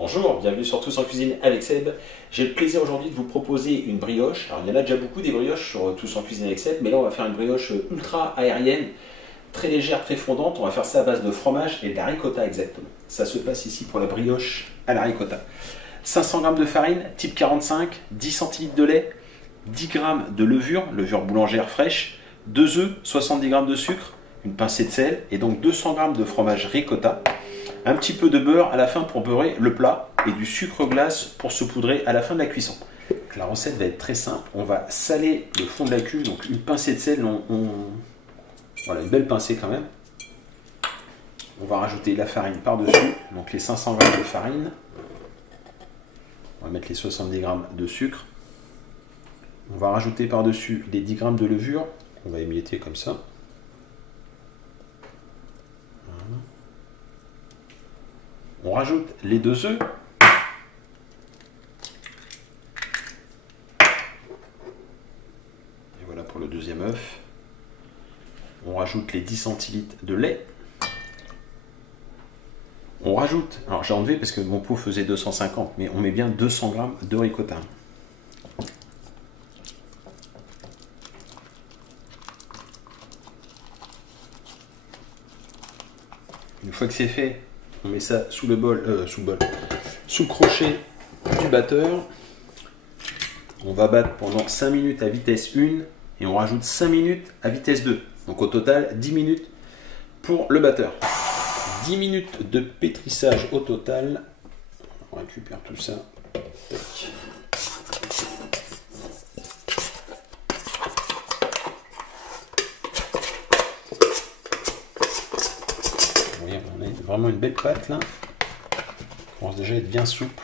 Bonjour, bienvenue sur Tous en Cuisine avec Seb. J'ai le plaisir aujourd'hui de vous proposer une brioche. Alors il y en a déjà beaucoup des brioches sur Tous en Cuisine avec Seb, mais là on va faire une brioche ultra aérienne, très légère, très fondante. On va faire ça à base de fromage et de la ricotta exactement. Ça se passe ici pour la brioche à la ricotta. 500 g de farine, type 45, 10 centilitres de lait, 10 g de levure boulangère fraîche, 2 œufs, 70 g de sucre, une pincée de sel et donc 200 g de fromage ricotta. Un petit peu de beurre à la fin pour beurrer le plat et du sucre glace pour saupoudrer à la fin de la cuisson. Donc, la recette va être très simple. On va saler le fond de la cuve, donc une pincée de sel, voilà, une belle pincée quand même. On va rajouter la farine par-dessus, donc les 500 g de farine. On va mettre les 70 g de sucre. On va rajouter par-dessus les 10 g de levure. On va émietter comme ça. On rajoute les 2 œufs. Et voilà pour le deuxième œuf. On rajoute les 10 centilitres de lait. On rajoute, alors j'ai enlevé parce que mon pot faisait 250, mais on met bien 200 g de ricotta. Une fois que c'est fait, on met ça sous le crochet du batteur. On va battre pendant 5 minutes à vitesse 1 et on rajoute 5 minutes à vitesse 2. Donc au total, 10 minutes pour le batteur. 10 minutes de pétrissage au total. On récupère tout ça. On a vraiment une belle pâte là. On commence déjà à être bien souple.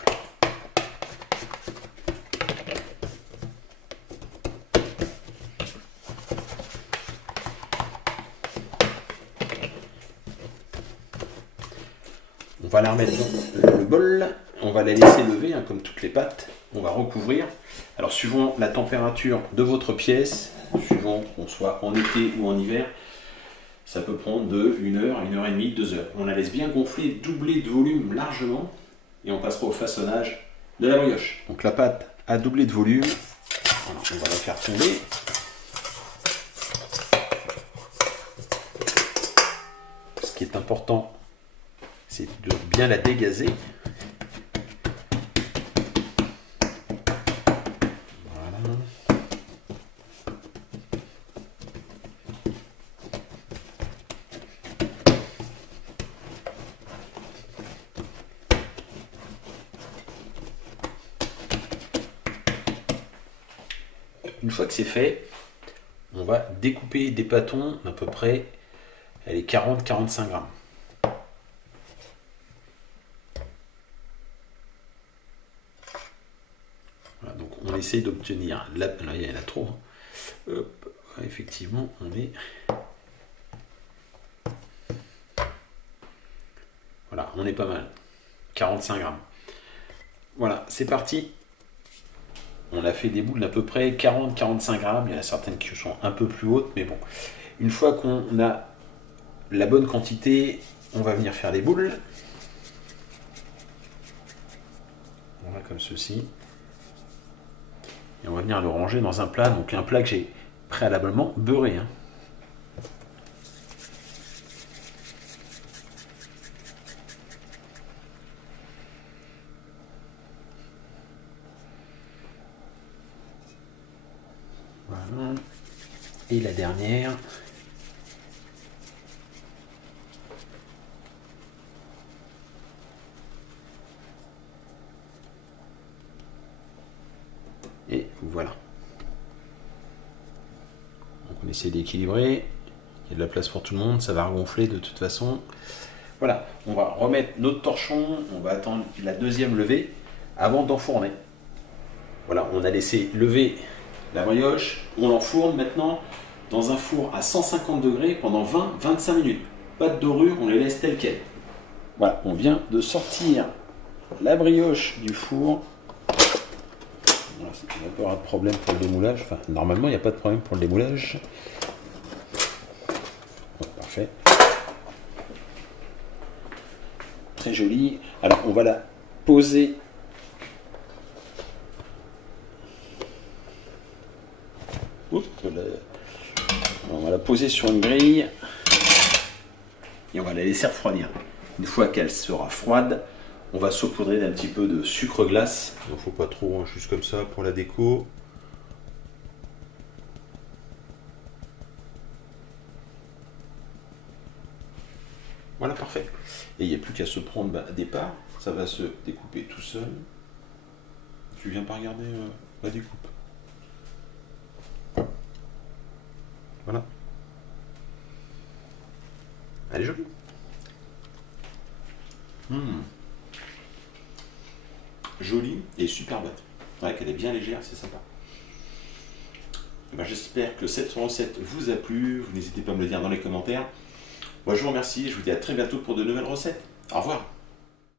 On va la remettre dans le bol. On va la laisser lever hein, comme toutes les pâtes. On va recouvrir. Alors suivant la température de votre pièce, suivant qu'on soit en été ou en hiver, ça peut prendre de 1 heure, 1 heure et demie, 2 heures. On la laisse bien gonfler, doubler de volume largement et on passera au façonnage de la brioche. Donc la pâte a doublé de volume. Voilà, on va la faire tomber. Ce qui est important, c'est de bien la dégazer. Une fois que c'est fait, on va découper des pâtons d'à peu près 40-45 grammes. Voilà, donc on essaye d'obtenir, là il y en a trop, hop, effectivement on est, voilà, on est pas mal, 45 grammes. Voilà, c'est parti. On a fait des boules d'à peu près 40-45 grammes. Il y en a certaines qui sont un peu plus hautes, mais bon. Une fois qu'on a la bonne quantité, on va venir faire les boules. Voilà, comme ceci. Et on va venir le ranger dans un plat. Donc un plat que j'ai préalablement beurré. Hein. Voilà. Et la dernière. Et voilà. Donc on essaie d'équilibrer. Il y a de la place pour tout le monde. Ça va regonfler de toute façon. Voilà. On va remettre notre torchon. On va attendre la deuxième levée avant d'enfourner. Voilà. On a laissé lever la brioche, on l'enfourne maintenant dans un four à 150 degrés pendant 20-25 minutes. Pas de dorure, on les laisse telles quelles. Voilà, on vient de sortir la brioche du four. Voilà, il n'y a pas de problème pour le démoulage. Enfin, normalement, il n'y a pas de problème pour le démoulage. Bon, parfait. Très jolie. Alors, on va la poser. Oups, on va la poser sur une grille et on va la laisser refroidir. Une fois qu'elle sera froide, on va saupoudrer d'un petit peu de sucre glace. Il n'en faut pas trop, hein, juste comme ça pour la déco. Voilà, parfait. Et il n'y a plus qu'à se prendre à départ. Ça va se découper tout seul. Tu viens pas regarder la découpe. Voilà. Elle est jolie. Jolie et super bonne. Ouais, qu'elle est bien légère, c'est sympa. Ben, j'espère que cette recette vous a plu. Vous n'hésitez pas à me le dire dans les commentaires. Moi, je vous remercie. Je vous dis à très bientôt pour de nouvelles recettes. Au revoir.